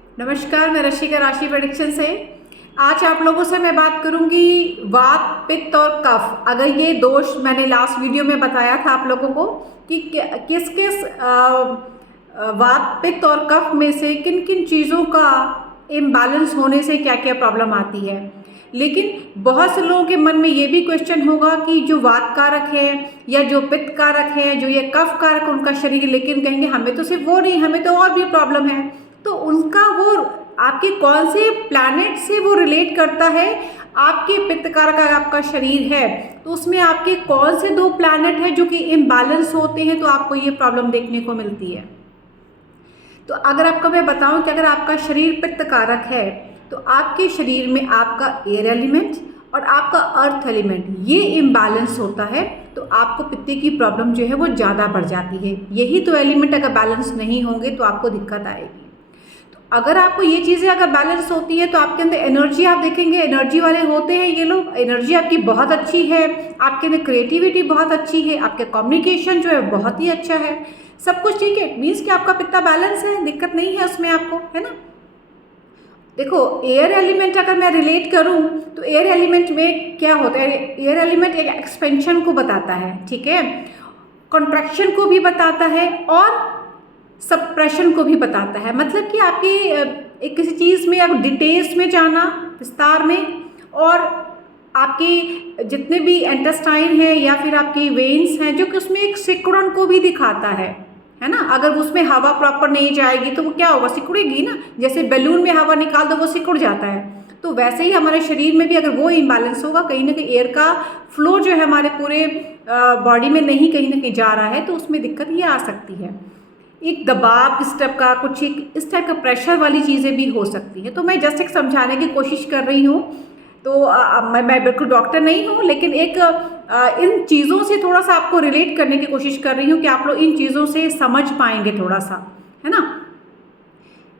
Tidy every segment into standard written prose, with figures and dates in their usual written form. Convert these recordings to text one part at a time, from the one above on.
नमस्कार, मैं रशिका राशि प्रेडिक्शन से। आज आप लोगों से मैं बात करूंगी वात, पित्त और कफ। अगर ये दोष मैंने लास्ट वीडियो में बताया था आप लोगों को कि किस किस वात, पित्त और कफ में से किन किन चीज़ों का इम्बैलेंस होने से क्या क्या प्रॉब्लम आती है। लेकिन बहुत से लोगों के मन में ये भी क्वेश्चन होगा कि जो वात कारक है या जो पित्त कारक है, जो ये कफ कारक उनका शरीर, लेकिन कहेंगे हमें तो सिर्फ वो नहीं, हमें तो और भी प्रॉब्लम है। तो उनका वो आपके कौन से प्लैनेट से वो रिलेट करता है। आपके पित्त कारक का आपका शरीर है तो उसमें आपके कौन से दो प्लैनेट है जो कि इम्बैलेंस होते हैं, तो आपको ये प्रॉब्लम देखने को मिलती है। तो अगर आपको मैं बताऊं कि अगर आपका शरीर पित्त कारक है तो आपके शरीर में आपका एयर एलिमेंट और आपका अर्थ एलिमेंट ये इम्बैलेंस होता है, तो आपको पित्त की प्रॉब्लम जो है वो ज़्यादा बढ़ जाती है। यही तो एलिमेंट अगर बैलेंस नहीं होंगे तो आपको दिक्कत आएगी। तो अगर आपको ये चीज़ें अगर बैलेंस होती है तो आपके अंदर एनर्जी, आप देखेंगे एनर्जी वाले होते हैं ये लोग। एनर्जी आपकी बहुत अच्छी है, आपके अंदर क्रिएटिविटी बहुत अच्छी है, आपके कम्युनिकेशन जो है बहुत ही अच्छा है, सब कुछ ठीक है। मीन्स कि आपका पित्ता बैलेंस है, दिक्कत नहीं है उसमें आपको, है ना। देखो एयर एलिमेंट अगर मैं रिलेट करूं तो एयर एलिमेंट में क्या होता है, एयर एलिमेंट एक एक्सपेंशन को बताता है, ठीक है, कॉन्ट्रैक्शन को भी बताता है और सप्रेशन को भी बताता है। मतलब कि आपकी एक किसी चीज़ में आप डिटेल्स में जाना, विस्तार में, और आपकी जितने भी इंटेस्टाइन है या फिर आपकी वेन्स हैं जो कि उसमें एक सिकुड़न को भी दिखाता है ना। अगर उसमें हवा प्रॉपर नहीं जाएगी तो वो क्या होगा, सिकुड़ेगी ना। जैसे बैलून में हवा निकाल दो वो सिकुड़ जाता है, तो वैसे ही हमारे शरीर में भी अगर वो इम्बैलेंस होगा, कहीं ना कहीं एयर का फ्लो जो है हमारे पूरे बॉडी में नहीं कहीं ना कहीं जा रहा है, तो उसमें दिक्कत ये आ सकती है। एक दबाव इस टाइप का, कुछ एक इस टाइप का प्रेशर वाली चीज़ें भी हो सकती है। तो मैं जस्ट एक समझाने की कोशिश कर रही हूँ। तो मैं बिल्कुल डॉक्टर नहीं हूँ, लेकिन एक इन चीज़ों से थोड़ा सा आपको रिलेट करने की कोशिश कर रही हूँ कि आप लोग इन चीज़ों से समझ पाएंगे थोड़ा सा, है ना।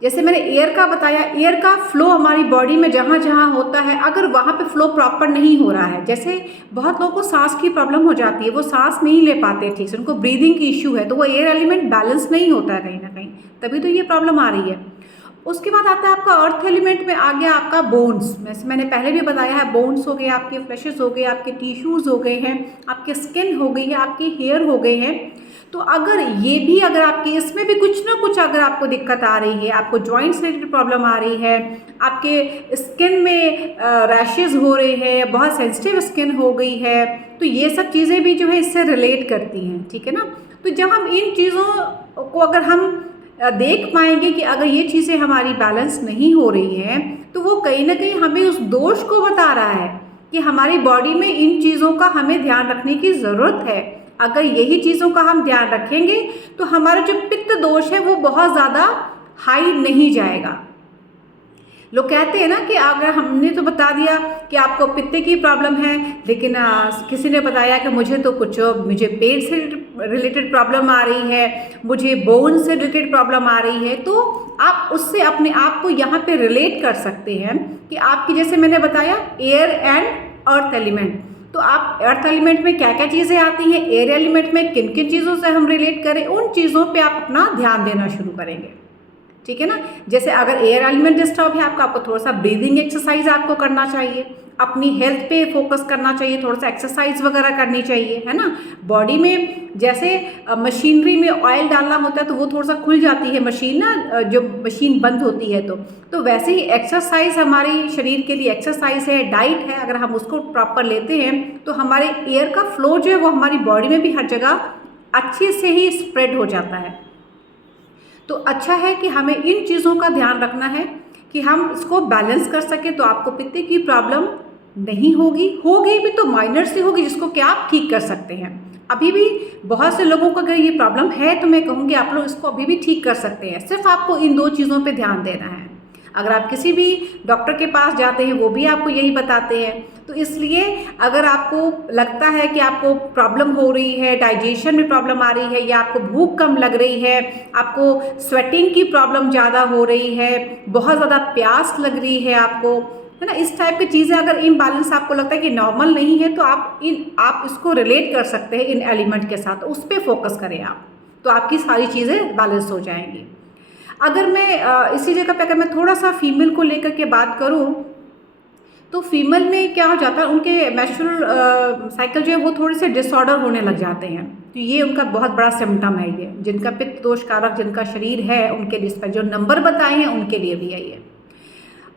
जैसे मैंने एयर का बताया, एयर का फ्लो हमारी बॉडी में जहाँ जहाँ होता है, अगर वहाँ पे फ्लो प्रॉपर नहीं हो रहा है, जैसे बहुत लोगों को सांस की प्रॉब्लम हो जाती है, वो सांस नहीं ले पाते ठीक से, उनको ब्रीदिंग की इश्यू है, तो वो एयर एलिमेंट बैलेंस नहीं होता है कहीं ना कहीं, तभी तो ये प्रॉब्लम आ रही है। उसके बाद आता है आपका अर्थ एलिमेंट में आ गया आपका बोन्स। मैंने पहले भी बताया है, बोन्स हो गए, आपके फ्लैशेस हो गए, आपके टिश्यूज़ हो गए हैं, आपके स्किन हो गई है, आपके हेयर हो गए हैं। तो अगर ये भी, अगर आपकी इसमें भी कुछ ना कुछ अगर आपको दिक्कत आ रही है, आपको जॉइंट्स रिलेटेड प्रॉब्लम आ रही है, आपके स्किन में रैशेज़ हो रहे हैं, बहुत सेंसिटिव स्किन हो गई है, तो ये सब चीज़ें भी जो है इससे रिलेट करती हैं, ठीक है ना। तो जब हम इन चीज़ों को अगर हम देख पाएंगे कि अगर ये चीज़ें हमारी बैलेंस नहीं हो रही हैं, तो वो कहीं ना कहीं हमें उस दोष को बता रहा है कि हमारी बॉडी में इन चीज़ों का हमें ध्यान रखने की ज़रूरत है। अगर यही चीज़ों का हम ध्यान रखेंगे तो हमारा जो पित्त दोष है वो बहुत ज़्यादा हाई नहीं जाएगा। लोग कहते हैं ना कि अगर हमने तो बता दिया कि आपको पित्त की प्रॉब्लम है, लेकिन किसी ने बताया कि मुझे पेट से रिलेटेड प्रॉब्लम आ रही है, मुझे बोन से रिलेटेड प्रॉब्लम आ रही है, तो आप उससे अपने आप को यहाँ पे रिलेट कर सकते हैं कि आपकी, जैसे मैंने बताया, एयर एंड अर्थ एलिमेंट, तो आप अर्थ एलिमेंट में क्या क्या चीज़ें आती हैं, एयर एलिमेंट में किन किन चीज़ों से हम रिलेट करें, उन चीज़ों पे आप अपना ध्यान देना शुरू करेंगे, ठीक है ना। जैसे अगर एयर एलिमेंट डिस्टर्ब है आपको थोड़ा सा ब्रीदिंग एक्सरसाइज आपको करना चाहिए, अपनी हेल्थ पे फोकस करना चाहिए, थोड़ा सा एक्सरसाइज वगैरह करनी चाहिए, है ना। बॉडी में जैसे मशीनरी में ऑयल डालना होता है तो वो थोड़ा सा खुल जाती है मशीन ना, जो मशीन बंद होती है, तो वैसे ही एक्सरसाइज हमारी शरीर के लिए एक्सरसाइज है, डाइट है, अगर हम उसको प्रॉपर लेते हैं तो हमारे एयर का फ्लो जो है वो हमारी बॉडी में भी हर जगह अच्छे से ही स्प्रेड हो जाता है। तो अच्छा है कि हमें इन चीज़ों का ध्यान रखना है कि हम इसको बैलेंस कर सकें, तो आपको पित्त की प्रॉब्लम नहीं होगी भी तो माइनर सी होगी, जिसको कि आप ठीक कर सकते हैं। अभी भी बहुत से लोगों को अगर ये प्रॉब्लम है तो मैं कहूँगी आप लोग इसको अभी भी ठीक कर सकते हैं, सिर्फ आपको इन दो चीज़ों पे ध्यान देना है। अगर आप किसी भी डॉक्टर के पास जाते हैं वो भी आपको यही बताते हैं। तो इसलिए अगर आपको लगता है कि आपको प्रॉब्लम हो रही है, डाइजेशन में प्रॉब्लम आ रही है, या आपको भूख कम लग रही है, आपको स्वेटिंग की प्रॉब्लम ज़्यादा हो रही है, बहुत ज़्यादा प्यास लग रही है आपको, है ना, इस टाइप की चीज़ें अगर इम्बैलेंस आपको लगता है कि नॉर्मल नहीं है, तो आप इसको रिलेट कर सकते हैं इन एलिमेंट के साथ, उस पर फोकस करें आप, तो आपकी सारी चीज़ें बैलेंस हो जाएंगी। अगर मैं इसी जगह पे अगर मैं थोड़ा सा फीमेल को लेकर के बात करूं, तो फीमेल में क्या हो जाता है, उनके मेंस्ट्रुअल साइकिल जो है वो थोड़े से डिसऑर्डर होने लग जाते हैं। तो ये उनका बहुत बड़ा सिम्टम है। ये जिनका पित्त दोष कारक जिनका शरीर है उनके लिए, इस पर जो नंबर बताए हैं उनके लिए भी यही है।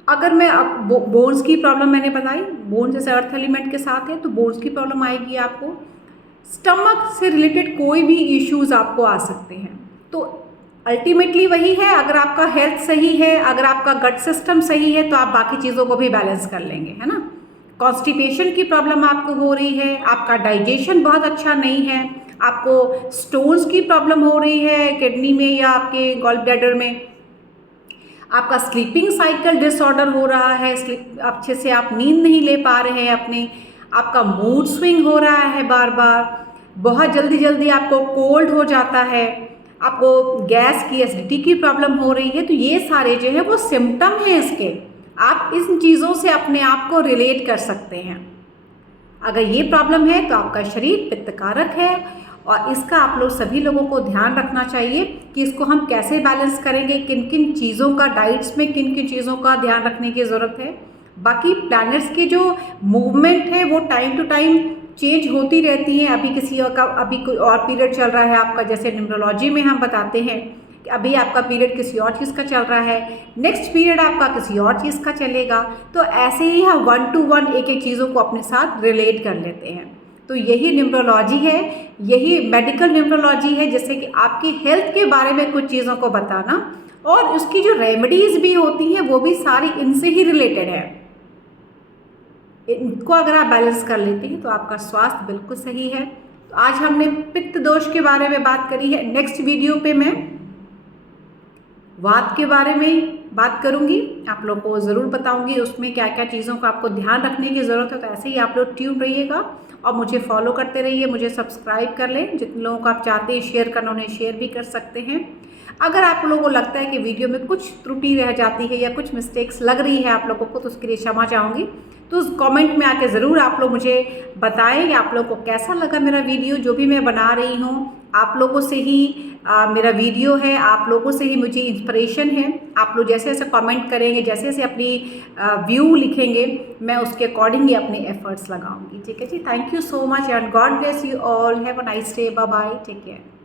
अगर मैं अब बोन्स की प्रॉब्लम मैंने बताई, बोन्स जैसे अर्थ एलिमेंट के साथ है तो बोन्स की प्रॉब्लम आएगी आपको। स्टमक से रिलेटेड कोई भी इश्यूज आपको आ सकते हैं। तो अल्टीमेटली वही है, अगर आपका हेल्थ सही है, अगर आपका गट सिस्टम सही है, तो आप बाकी चीज़ों को भी बैलेंस कर लेंगे, है ना। कॉन्स्टिपेशन की प्रॉब्लम आपको हो रही है, आपका डाइजेशन बहुत अच्छा नहीं है, आपको स्टोन्स की प्रॉब्लम हो रही है किडनी में या आपके गॉल ब्लैडर में, आपका स्लीपिंग साइकिल डिसऑर्डर हो रहा है, अच्छे से आप नींद नहीं ले पा रहे हैं अपने, आपका मूड स्विंग हो रहा है बार बार, बहुत जल्दी जल्दी आपको कोल्ड हो जाता है, आपको गैस की एसिडिटी की प्रॉब्लम हो रही है, तो ये सारे जो है वो सिम्टम हैं इसके। आप इन चीज़ों से अपने आप को रिलेट कर सकते हैं। अगर ये प्रॉब्लम है तो आपका शरीर पित्तकारक है, और इसका आप लोग सभी लोगों को ध्यान रखना चाहिए कि इसको हम कैसे बैलेंस करेंगे, किन किन चीज़ों का, डाइट्स में किन किन चीज़ों का ध्यान रखने की ज़रूरत है। बाकी प्लैनेट्स की जो मूवमेंट है वो टाइम टू टाइम चेंज होती रहती है। अभी किसी और का, अभी कोई और पीरियड चल रहा है आपका, जैसे न्यूमरोलॉजी में हम बताते हैं कि अभी आपका पीरियड किसी और चीज़ का चल रहा है, नेक्स्ट पीरियड आपका किसी और चीज़ का चलेगा। तो ऐसे ही हम 1 to 1 एक एक चीज़ों को अपने साथ रिलेट कर लेते हैं। तो यही न्यूमरोलॉजी है, यही मेडिकल न्यूमरोलॉजी है, जैसे कि आपकी हेल्थ के बारे में कुछ चीज़ों को बताना, और उसकी जो रेमेडीज़ भी होती हैं वो भी सारी इनसे ही रिलेटेड है। इनको अगर आप बैलेंस कर लेते हैं तो आपका स्वास्थ्य बिल्कुल सही है। तो आज हमने पित्त दोष के बारे में बात करी है। नेक्स्ट वीडियो पे मैं वात के बारे में बात करूंगी, आप लोग को ज़रूर बताऊंगी उसमें क्या क्या चीज़ों का आपको ध्यान रखने की ज़रूरत है। तो ऐसे ही आप लोग ट्यून रहिएगा और मुझे फॉलो करते रहिए, मुझे सब्सक्राइब कर लें। जितने लोगों को आप चाहते हैं शेयर करना उन्हें शेयर भी कर सकते हैं। अगर आप लोगों को लगता है कि वीडियो में कुछ त्रुटि रह जाती है या कुछ मिस्टेक्स लग रही है आप लोगों को, तो उसके लिए क्षमा चाहूँगी। तो उस कमेंट में आके ज़रूर आप लोग मुझे बताएं कि आप लोगों को कैसा लगा मेरा वीडियो। जो भी मैं बना रही हूँ आप लोगों से ही मेरा वीडियो है, आप लोगों से ही मुझे इंस्पिरेशन है। आप लोग जैसे जैसे कमेंट करेंगे, जैसे जैसे अपनी व्यू लिखेंगे, मैं उसके अकॉर्डिंग ही अपने एफर्ट्स लगाऊंगी। ठीक है जी, thank you so much and God bless you all, have a nice day, bye bye, take care.